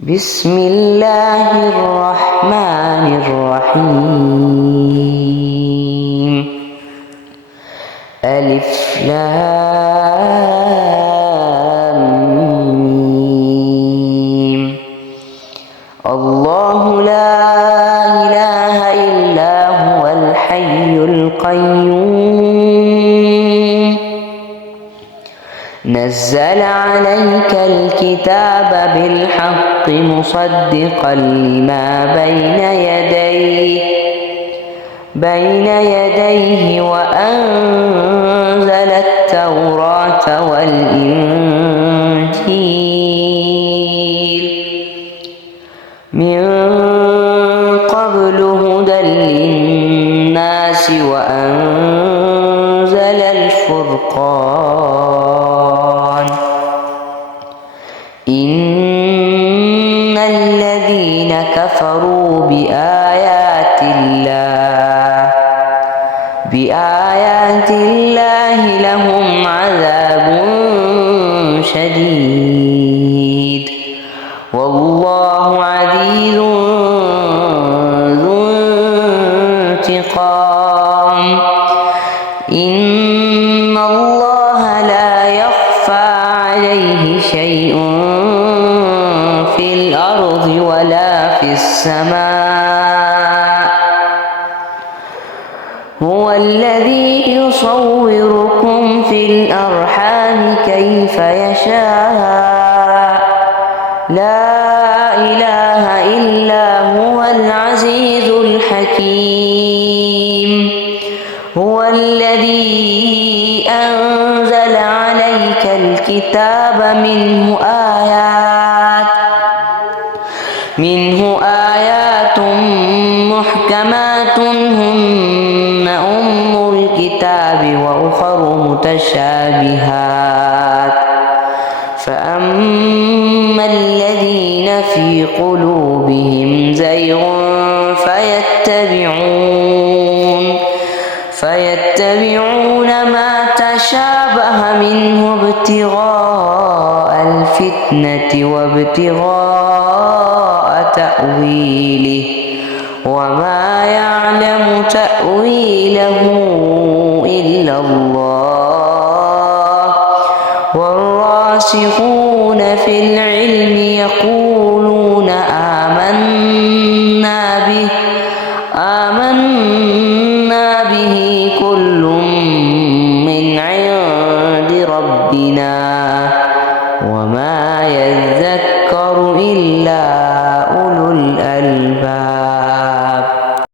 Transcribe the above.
بسم الله الرحمن الرحيم. ألف لام ميم. الله لا إله إلا هو الحي القيوم نزل عليك الكتاب بالحق مصدقا لما بين يديه وأنزل التوراة والإنجيل من قبل هدى للناس وأنزل الفرقان إن الذين كفروا بآيات الله لهم عذاب شديد والله عزيز ذو انتقام. إن الله لا يخفى عليه شيء في الأرض ولا في السماء. هو الذي يصوركم في الأرحام كيف يشاء لا إله إلا هو العزيز الحكيم. هو الذي أنزل عليك الكتاب منه آيات محكمات هن أم الكتاب وأخر متشابهات فأما الذين في قلوبهم زيغ فيتبعون ما تشابه منه ابتغاء الفتنة وابتغاء تأويله وما يعلم تأويله إلا الله والراسخون في العلم يقولون آمنا به كل من عند ربنا وما يذكر إلا أولو الألباب.